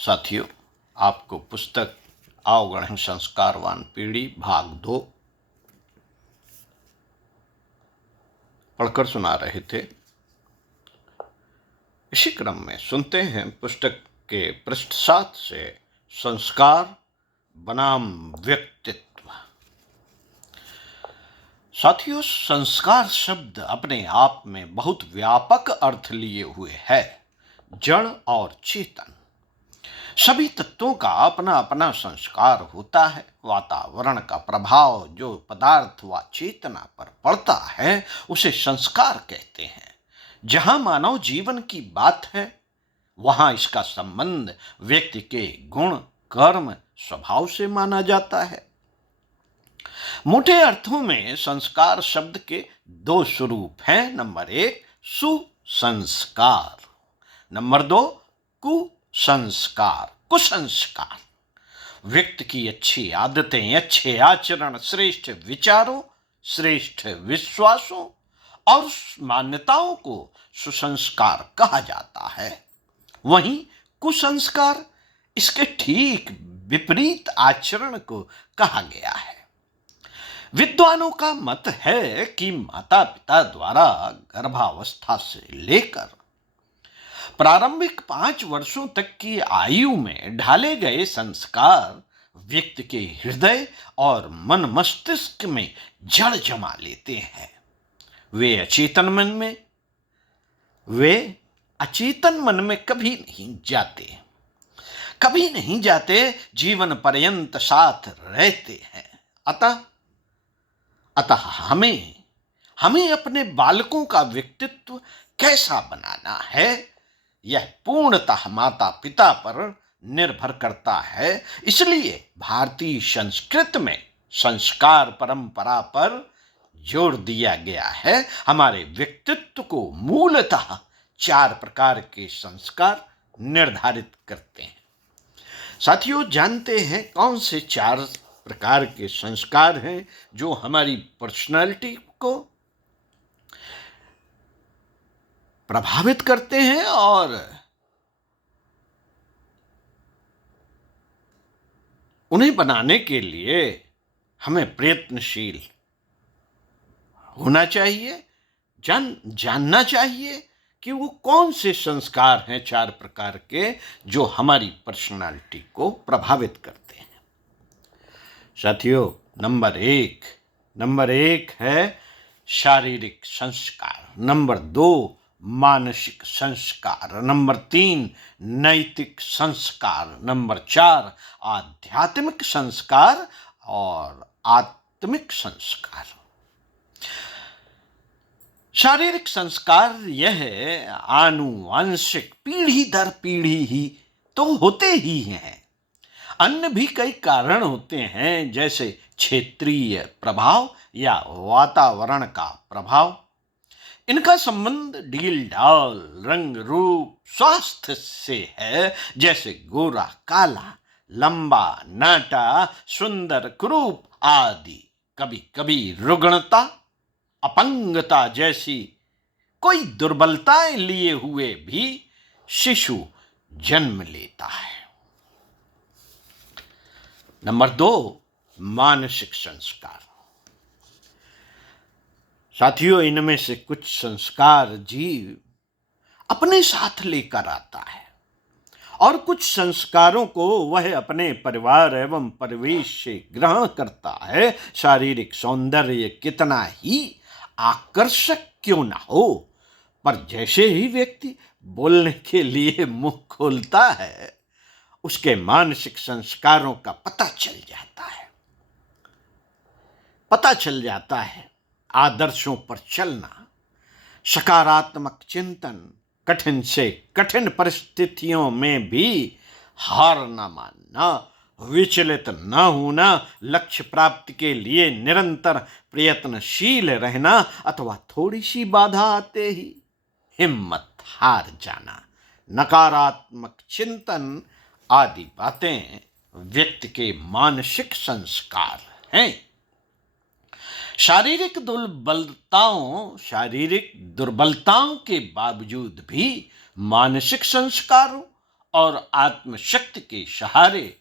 साथियों, आपको पुस्तक अवगढ़ संस्कारवान पीढ़ी भाग 2 पढ़कर सुना रहे थे। इसी क्रम में सुनते हैं पुस्तक के पृष्ठ 7 से संस्कार बनाम व्यक्तित्व। साथियों, संस्कार शब्द अपने आप में बहुत व्यापक अर्थ लिए हुए है। जड़ और चेतन सभी तत्वों का अपना अपना संस्कार होता है। वातावरण का प्रभाव जो पदार्थ व चेतना पर पड़ता है उसे संस्कार कहते हैं। जहां मानव जीवन की बात है वहां इसका संबंध व्यक्ति के गुण, कर्म, स्वभाव से माना जाता है। मोटे अर्थों में संस्कार शब्द के 2 स्वरूप हैं। Number 1 सुसंस्कार, number 2 कुसंस्कार। कुसंस्कार व्यक्ति की अच्छी आदतें, अच्छे आचरण, श्रेष्ठ विचारों, श्रेष्ठ विश्वासों और मान्यताओं को सुसंस्कार कहा जाता है। वहीं कुसंस्कार इसके ठीक विपरीत आचरण को कहा गया है। विद्वानों का मत है कि माता पिता द्वारा गर्भावस्था से लेकर प्रारंभिक 5 वर्षों तक की आयु में ढाले गए संस्कार व्यक्ति के हृदय और मन मस्तिष्क में जड़ जमा लेते हैं। वे अचेतन मन में कभी नहीं जाते, जीवन पर्यंत साथ रहते हैं। अतः हमें अपने बालकों का व्यक्तित्व कैसा बनाना है यह पूर्णतः माता पिता पर निर्भर करता है। इसलिए भारतीय संस्कृति में संस्कार परंपरा पर जोर दिया गया है। हमारे व्यक्तित्व को मूलतः 4 प्रकार के संस्कार निर्धारित करते हैं। साथियों, जानते हैं कौन से 4 प्रकार के संस्कार हैं जो हमारी पर्सनालिटी को प्रभावित करते हैं और उन्हें बनाने के लिए हमें प्रयत्नशील होना चाहिए। जानना चाहिए कि वो कौन से संस्कार हैं 4 प्रकार के जो हमारी पर्सनालिटी को प्रभावित करते हैं। साथियों, नंबर एक है शारीरिक संस्कार, नंबर 2 मानसिक संस्कार, नंबर 3 नैतिक संस्कार, नंबर 4 आध्यात्मिक संस्कार और आत्मिक संस्कार। शारीरिक संस्कार यह आनुवंशिक पीढ़ी दर पीढ़ी ही तो होते ही हैं। अन्य भी कई कारण होते हैं, जैसे क्षेत्रीय प्रभाव या वातावरण का प्रभाव। इनका संबंध ढील ढाल, रंग रूप, स्वास्थ्य से है, जैसे गोरा काला, लंबा नाटा, सुंदर कुरूप आदि। कभी कभी रुग्णता, अपंगता जैसी कोई दुर्बलताएं लिए हुए भी शिशु जन्म लेता है। नंबर 2 मानसिक संस्कार। साथियों, इनमें से कुछ संस्कार जीव अपने साथ लेकर आता है और कुछ संस्कारों को वह अपने परिवार एवं परिवेश से ग्रहण करता है। शारीरिक सौंदर्य कितना ही आकर्षक क्यों ना हो, पर जैसे ही व्यक्ति बोलने के लिए मुंह खोलता है उसके मानसिक संस्कारों का पता चल जाता है। आदर्शों पर चलना, सकारात्मक चिंतन, कठिन से कठिन परिस्थितियों में भी हार न मानना, विचलित न होना, लक्ष्य प्राप्ति के लिए निरंतर प्रयत्नशील रहना अथवा थोड़ी सी बाधा आते ही हिम्मत हार जाना, नकारात्मक चिंतन आदि बातें व्यक्ति के मानसिक संस्कार हैं। शारीरिक दुर्बलताओं के बावजूद भी मानसिक संस्कारों और आत्मशक्ति के सहारे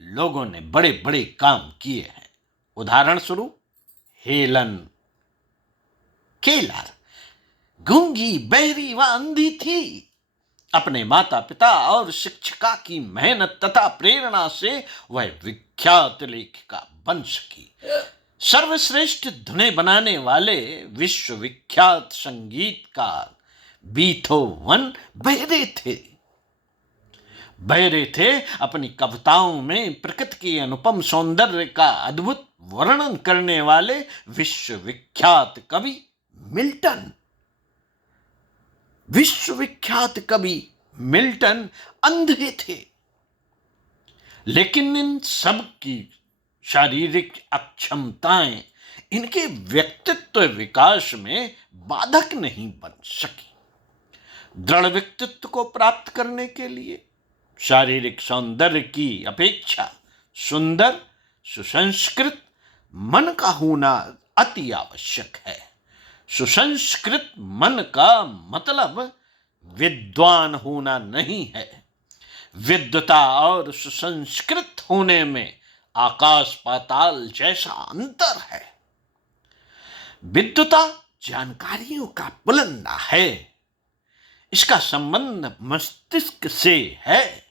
लोगों ने बड़े बड़े काम किए हैं। उदाहरण स्वरूप हेलन केलर गूंगी, बहरी व अंधी थी। अपने माता पिता और शिक्षिका की मेहनत तथा प्रेरणा से वह विख्यात लेखिका बन सकी। सर्वश्रेष्ठ धुनें बनाने वाले विश्वविख्यात संगीतकार बीथोवन बहरे थे। अपनी कविताओं में प्रकृति के अनुपम सौंदर्य का अद्भुत वर्णन करने वाले विश्वविख्यात कवि मिल्टन अंधे थे, लेकिन इन सब की शारीरिक अक्षमताएं इनके व्यक्तित्व विकास में बाधक नहीं बन सकी। दृढ़ व्यक्तित्व को प्राप्त करने के लिए शारीरिक सौंदर्य की अपेक्षा सुंदर सुसंस्कृत मन का होना अति आवश्यक है। सुसंस्कृत मन का मतलब विद्वान होना नहीं है। विद्वता और सुसंस्कृत होने में आकाश पाताल जैसा अंतर है। विद्वता जानकारियों का बुलंदा है, इसका संबंध मस्तिष्क से है,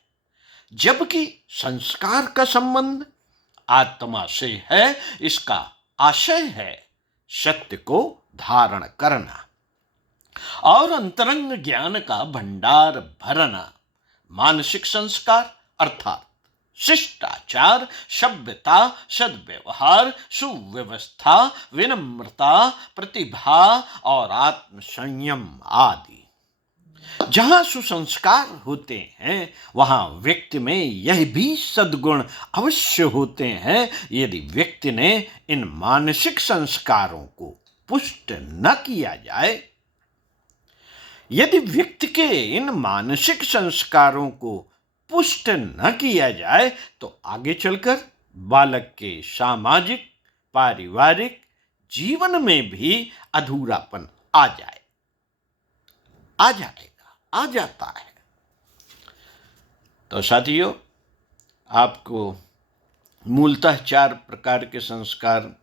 जबकि संस्कार का संबंध आत्मा से है। इसका आशय है सत्य को धारण करना और अंतरंग ज्ञान का भंडार भरना। मानसिक संस्कार अर्थात शिष्टाचार, सभ्यता, सद्व्यवहार, सुव्यवस्था, विनम्रता, प्रतिभा और आत्मसंयम आदि। जहां सुसंस्कार होते हैं वहां व्यक्ति में यह भी सद्गुण अवश्य होते हैं। यदि व्यक्ति ने इन मानसिक संस्कारों को पुष्ट न किया जाए, यदि व्यक्ति के इन मानसिक संस्कारों को पुष्ट न किया जाए तो आगे चलकर बालक के सामाजिक पारिवारिक जीवन में भी अधूरापन आ जाता है। तो साथियों, आपको मूलतः 4 प्रकार के संस्कार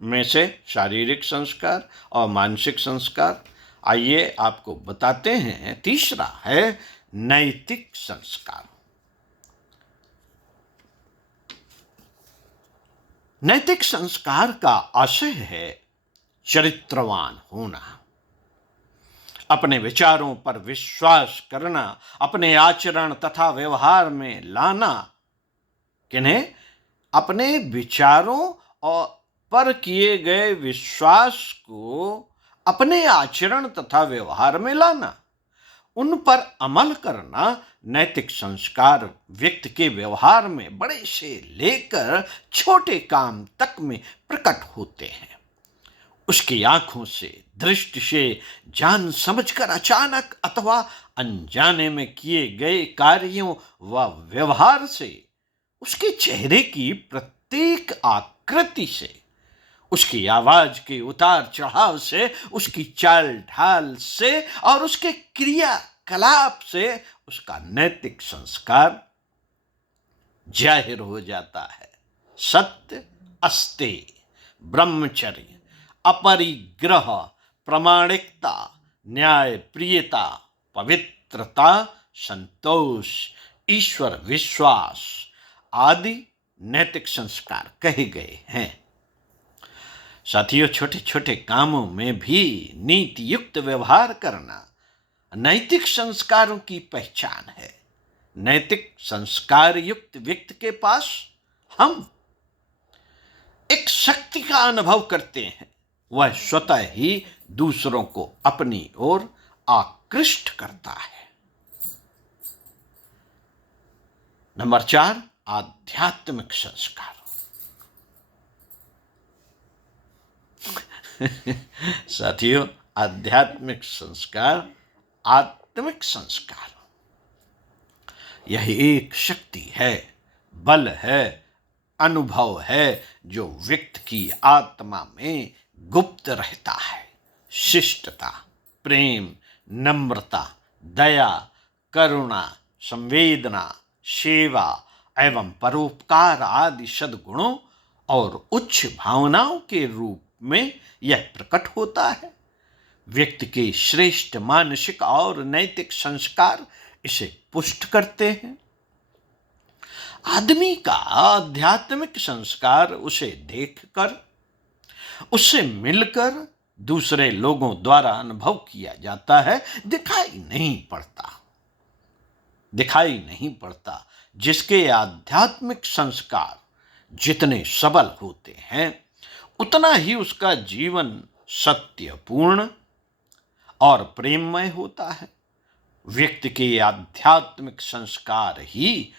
में से शारीरिक संस्कार और मानसिक संस्कार, आइए आपको बताते हैं। तीसरा है नैतिक संस्कार। नैतिक संस्कार का आशय है चरित्रवान होना, अपने विचारों पर विश्वास करना, अपने आचरण तथा व्यवहार में लाना। किन्हें? अपने विचारों और पर किए गए विश्वास को अपने आचरण तथा व्यवहार में लाना, उन पर अमल करना। नैतिक संस्कार व्यक्ति के व्यवहार में बड़े से लेकर छोटे काम तक में प्रकट होते हैं। उसकी आंखों से, दृष्टि से, जान समझकर अचानक अथवा अनजाने में किए गए कार्यों व व्यवहार से, उसके चेहरे की प्रत्येक आकृति से, उसकी आवाज के उतार चढ़ाव से, उसकी चाल ढाल से और उसके क्रियाकलाप से उसका नैतिक संस्कार जाहिर हो जाता है। सत्य, अस्तेय, ब्रह्मचर्य, अपरिग्रह, प्रामाणिकता, न्यायप्रियता, पवित्रता, संतोष, ईश्वर विश्वास आदि नैतिक संस्कार कहे गए हैं। साथियों, छोटे छोटे कामों में भी नीति युक्त व्यवहार करना नैतिक संस्कारों की पहचान है। नैतिक संस्कार युक्त व्यक्ति के पास हम एक शक्ति का अनुभव करते हैं। वह स्वतः ही दूसरों को अपनी ओर आकृष्ट करता है। नंबर 4, आध्यात्मिक संस्कार। साथियों, आध्यात्मिक संस्कार, आत्मिक संस्कार, यह एक शक्ति है, बल है, अनुभव है जो व्यक्ति की आत्मा में गुप्त रहता है। शिष्टता, प्रेम, नम्रता, दया, करुणा, संवेदना, सेवा एवं परोपकार आदि सद्गुणों और उच्च भावनाओं के रूप में यह प्रकट होता है। व्यक्ति के श्रेष्ठ मानसिक और नैतिक संस्कार इसे पुष्ट करते हैं। आदमी का आध्यात्मिक संस्कार उसे देखकर, उससे मिलकर दूसरे लोगों द्वारा अनुभव किया जाता है, दिखाई नहीं पड़ता। जिसके आध्यात्मिक संस्कार जितने सबल होते हैं, उतना ही उसका जीवन सत्यपूर्ण और प्रेममय होता है। व्यक्ति के आध्यात्मिक संस्कार ही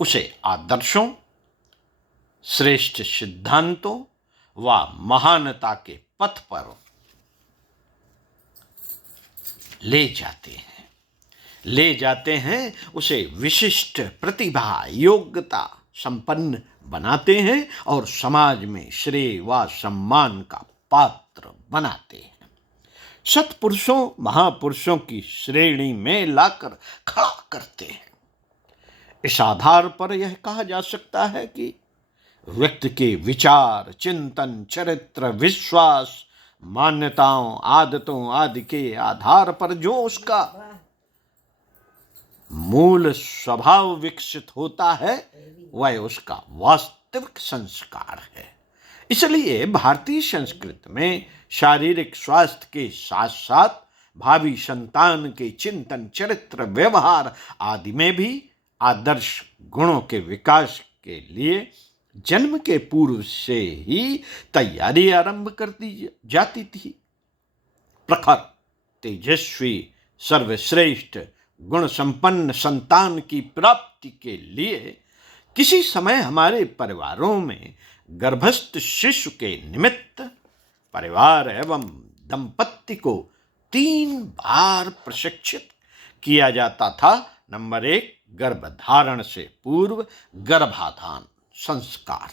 उसे आदर्शों, श्रेष्ठ सिद्धांतों व महानता के पथ पर ले जाते हैं, उसे विशिष्ट प्रतिभा, योग्यता संपन्न बनाते हैं और समाज में श्रेय व सम्मान का पात्र बनाते हैं। सत्पुरुषों, महापुरुषों की श्रेणी में लाकर खड़ा करते हैं। इस आधार पर यह कहा जा सकता है कि व्यक्ति के विचार, चिंतन, चरित्र, विश्वास, मान्यताओं, आदतों आदि के आधार पर जो उसका मूल स्वभाव विकसित होता है, वह उसका वास्तविक संस्कार है। इसलिए भारतीय संस्कृति में शारीरिक स्वास्थ्य के साथ साथ भावी संतान के चिंतन, चरित्र, व्यवहार आदि में भी आदर्श गुणों के विकास के लिए जन्म के पूर्व से ही तैयारी आरंभ कर दी जाती थी। प्रखर, तेजस्वी, सर्वश्रेष्ठ, गुण संपन्न संतान की प्राप्ति के लिए किसी समय हमारे परिवारों में गर्भस्थ शिशु के निमित्त परिवार एवं दंपत्ति को 3 बार प्रशिक्षित किया जाता था। नंबर 1, गर्भधारण से पूर्व गर्भाधान संस्कार।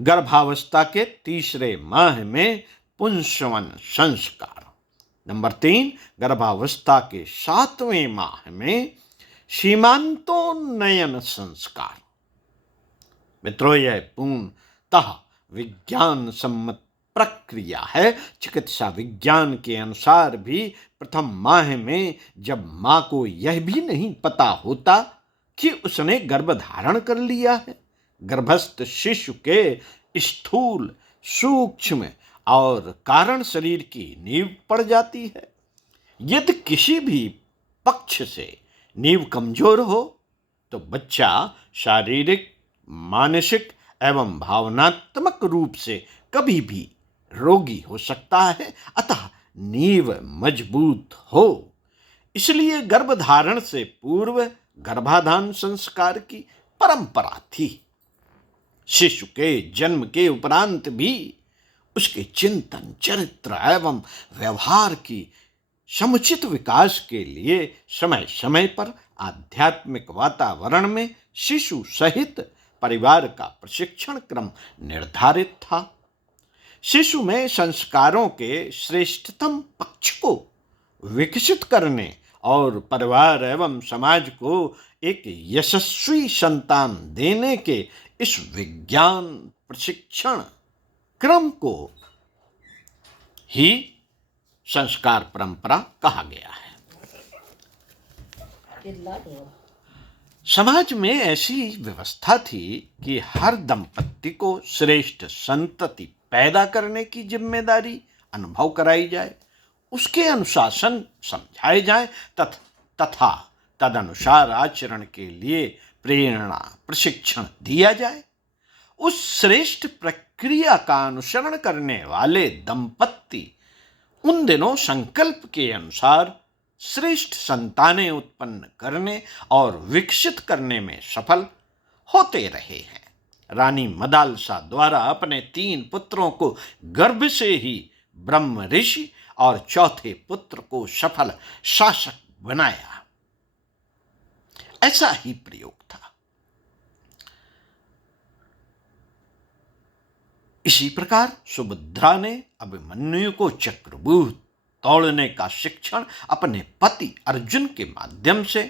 गर्भावस्था के 3रे माह में पुंसवन संस्कार। नंबर 3, गर्भावस्था के 7वें माह में सीमांतोन्नयन संस्कार। मित्रों, यह पूर्णतः विज्ञान सम्मत प्रक्रिया है। चिकित्सा विज्ञान के अनुसार भी प्रथम माह में जब मां को यह भी नहीं पता होता कि उसने गर्भ धारण कर लिया है, गर्भस्थ शिशु के स्थूल, सूक्ष्म और कारण शरीर की नींव पड़ जाती है। यदि किसी भी पक्ष से नींव कमजोर हो तो बच्चा शारीरिक, मानसिक एवं भावनात्मक रूप से कभी भी रोगी हो सकता है। अतः नींव मजबूत हो, इसलिए गर्भधारण से पूर्व गर्भाधान संस्कार की परंपरा थी। शिशु के जन्म के उपरांत भी उसके चिंतन, चरित्र एवं व्यवहार की समुचित विकास के लिए समय समय पर आध्यात्मिक वातावरण में शिशु सहित परिवार का प्रशिक्षण क्रम निर्धारित था। शिशु में संस्कारों के श्रेष्ठतम पक्ष को विकसित करने और परिवार एवं समाज को एक यशस्वी संतान देने के इस विज्ञान प्रशिक्षण क्रम को ही संस्कार परंपरा कहा गया है। समाज में ऐसी व्यवस्था थी कि हर दंपत्ति को श्रेष्ठ संतति पैदा करने की जिम्मेदारी अनुभव कराई जाए, उसके अनुशासन समझाए जाए तथा तदनुसार आचरण के लिए प्रेरणा, प्रशिक्षण दिया जाए। उस श्रेष्ठ प्रक्रिया का अनुसरण करने वाले दंपत्ति उन दिनों संकल्प के अनुसार श्रेष्ठ संतानें उत्पन्न करने और विकसित करने में सफल होते रहे हैं। रानी मदालसा द्वारा अपने 3 पुत्रों को गर्भ से ही ब्रह्म ऋषि और चौथे पुत्र को सफल शासक बनाया, ऐसा ही प्रयोग था। इसी प्रकार सुभद्रा ने अभिमन्यु को चक्रव्यूह तोड़ने का शिक्षण अपने पति अर्जुन के माध्यम से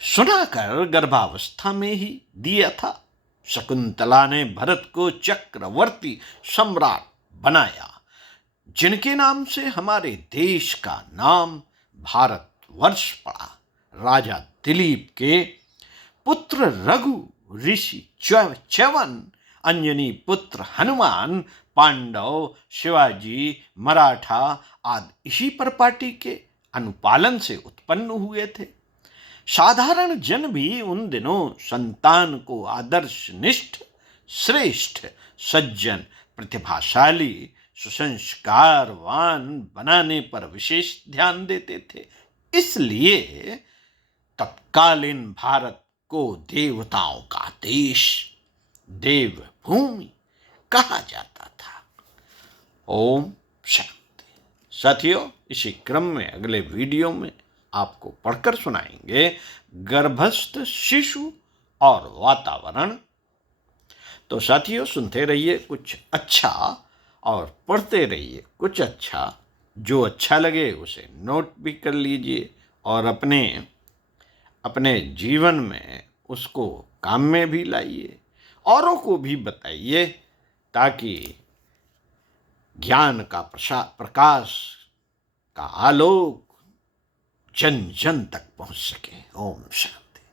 सुनाकर गर्भावस्था में ही दिया था। शकुंतला ने भरत को चक्रवर्ती सम्राट बनाया, जिनके नाम से हमारे देश का नाम भारतवर्ष पड़ा। राजा दिलीप के पुत्र रघु, ऋषि च्यवन, अंजनी पुत्र हनुमान, पांडव, शिवाजी, मराठा आदि इसी परिपाटी के अनुपालन से उत्पन्न हुए थे। साधारण जन भी उन दिनों संतान को आदर्शनिष्ठ, श्रेष्ठ, सज्जन, प्रतिभाशाली, सुसंस्कारवान बनाने पर विशेष ध्यान देते थे। इसलिए तत्कालीन भारत को देवताओं का देश, देवभूमि कहा जाता था। ओम शांति। साथियों, इसी क्रम में अगले वीडियो में आपको पढ़कर सुनाएंगे गर्भस्थ शिशु और वातावरण। तो साथियों, सुनते रहिए कुछ अच्छा और पढ़ते रहिए कुछ अच्छा। जो अच्छा लगे उसे नोट भी कर लीजिए और अपने जीवन में उसको काम में भी लाइए, औरों को भी बताइए, ताकि ज्ञान का प्रकाश का आलोक जन जन तक पहुंच सके। ओम शांति।